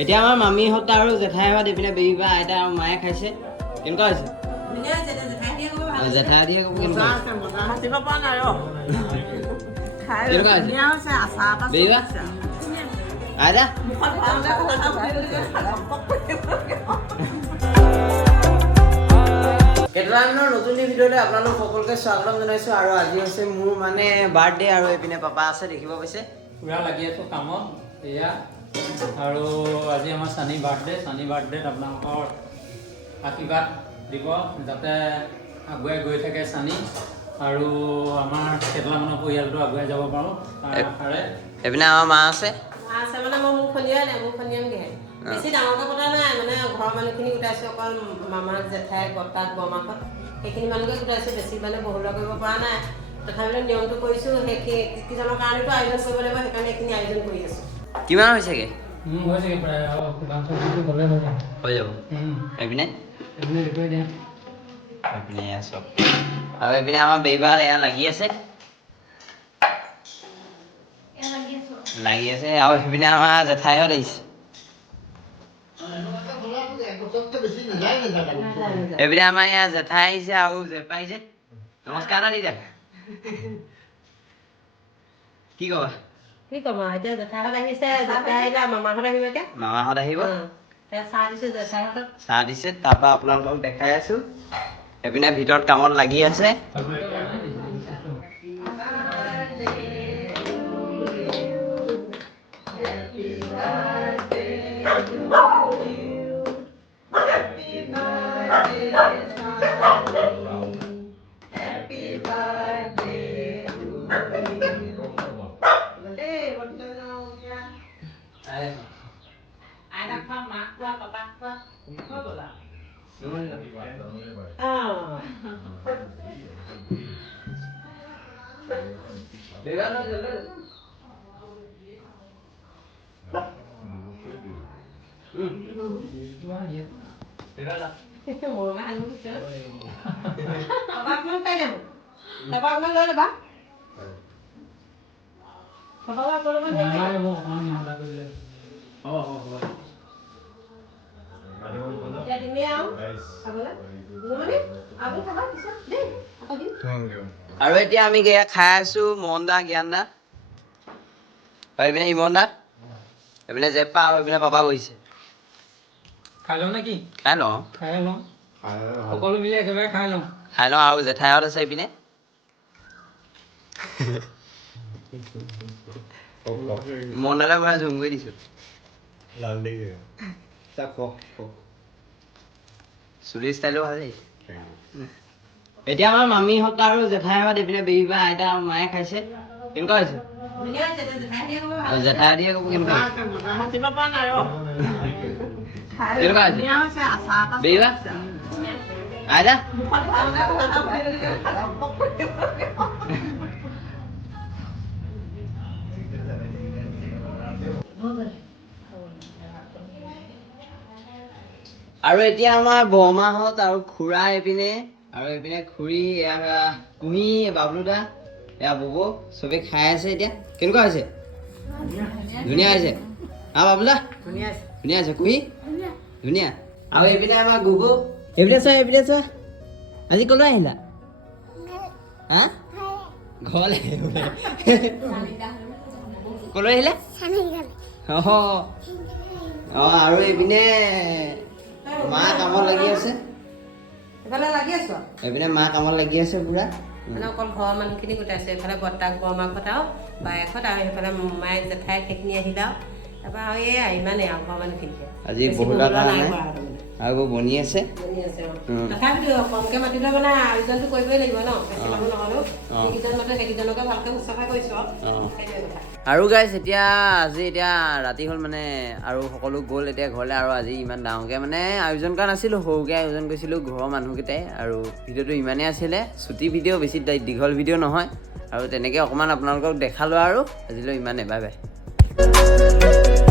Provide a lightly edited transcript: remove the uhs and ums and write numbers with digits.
এতিয়া আমাৰ মামীহঁত আৰু জেঠাইহঁত এইপিনে বেবী বা আইতা আৰু মায়ে খাইছে কেনেকুৱা হৈছে জেঠাই দিয়ে ক'ব কেনেকুৱা আইতা কেইটামানৰ নতুন ভিডিঅ'লৈ আপোনালোক সকলোকে স্বাগতম জনাইছোঁ আৰু আজি হৈছে মোৰ মানে বাৰ্থডে আৰু এইপিনে পাপা আছে দেখিব পাইছে পুৰা লাগি আছোঁ কামত এয়া আৰু আজি আমাৰ চানী বাৰ্থডেত আপোনালোকৰ আশীৰ্বাদ দিব যাতে আগুৱাই গৈ থাকে চানী আৰু আমাৰ কেইটামানৰ পৰিয়ালটো আগুৱাই যাব পাৰোঁ তাৰ আশাৰে এইপিনে আমাৰ মা আছে মানে মই মোক খনিয়াই নাই মোক খনিয়ামগৈহে বেছি ডাঙৰকৈ পতা নাই মানে ঘৰৰ মানুহখিনি গোটাইছোঁ অকল মামাক জেঠাই কটাক বৰমাকত সেইখিনি মানুহকে গোটাইছোঁ বেছি মানে বহুলৰ কৰিব পৰা নাই তথাপিতো নিয়মটো কৰিছোঁ সেইকেইজনৰ কাৰণেতো আয়োজন কৰিব লাগিব সেইকাৰণে এইখিনি আয়োজন কৰি আছোঁ কিমান হৈছেগে হৈছেগৈ প্ৰায় আৰু গান চানটো গ'লে হৈ যায় হৈ যাব এইপিনে দেখুৱাই দিয়া এইপিনে চব আৰু এইপিনে আমাৰ বেবা এয়া লাগি আছে আৰু সেইপিনে আমাৰ জেঠাইহঁত আহিছে এইপিনে আমাৰ ইয়াত জেঠাই আহিছে আৰু জেপা আহিছে নমস্কাৰ এটা দি যাক কি ক'বা কি ক'ম আৰু এতিয়া জেঠাইহঁত আহিছে জেঠাই আহিলে মামাহঁত আহিব এতিয়া মামাহঁত আহিব চাহ দিছোঁ জেঠাইহঁতক চাহ দিছে তাৰপৰা আপোনালোকক দেখাই আছো এইপিনে ভিতৰত কামত লাগি আছে আৰু এতিয়া আমি খাই আছো মন দা জ্ঞান দা এইপিনে ইমন দা এইপিনে জেপা আৰু এইপিনে পাপা বহিছে খাই লওঁ নে কি খাই লওঁ সকলো মিলি একেবাৰে খাই লওঁ আৰু জেঠাইহঁত আছে এইপিনে মন দালে পুৰা ঝুম কৰি দিছো চুলি ষ্টাইলো ভাল লাগিছে এতিয়া আমাৰ মামীহঁত আৰু জেঠাইহঁত এইপিনে বেবী বা আইতা আৰু মায়ে খাইছে কেনেকুৱা হৈছে জেঠাই দিয়ে ক'ব কেনেকুৱা কেনেকুৱা হৈছে বেবী বা আইতা আৰু এতিয়া আমাৰ বৰমাহঁত আৰু খুৰা এইপিনে আৰু এইপিনে খুৰী কুঁহি বাবলু দা এয়া বব চবে খাই আছে এতিয়া কেনেকুৱা হৈছে ধুনীয়া হৈছে বাবলু দা ধুনীয়া হৈছে কুঁহি ধুনীয়া আৰু এইপিনে আমাৰ গুগু এইপিনে চোৱা আজি ক'লৈ আহিলা হা ঘৰলৈ ক'লৈ আহিলে আৰু এইপিনে মা কামত লাগি আছে এইফালে লাগি আছোঁ এইপিনে মা কামত লাগি আছে পুৰা মানে অকল ঘৰৰ মানুহখিনি গোটাইছে এইফালে বৰ্তাক বৰমাকহঁত আৰু বায়েকহঁত আৰু সেইফালে মায়েক জেঠাই সেইখিনি আহিলে আৰু তাৰপৰা আৰু এয়া ইমানেই আৰু ঘৰৰ মানুহখিনিকে আজি বহুতৰ কাৰণে আৰু বনি আছে তথাপিতো কমকৈ মাতিলে মানে আয়োজনটো কৰিবই লাগিব ন বেছি মানুহ নহ'লেও সেইকেইজন মাতে সেইকেইজনকে ভালকৈ শুশ্ৰূষা কৰিছোঁ আৰু সেইটোৱে কথা আৰু গাইছ এতিয়া ৰাতি হ'ল মানে আৰু সকলো গ'ল এতিয়া ঘৰলৈ আৰু আজি ইমান ডাঙৰকৈ মানে আয়োজন কৰা নাছিলোঁ সৰুকৈ আয়োজন কৰিছিলোঁ ঘৰৰ মানুহকেইটাই আৰু ভিডিঅ'টো ইমানেই আছিলে ছুটি ভিডিঅ' বেছি দীঘল ভিডিঅ' নহয় আৰু তেনেকৈ অকণমান আপোনালোকক দেখালোঁ আৰু আজিলৈ ইমানে বাই বাই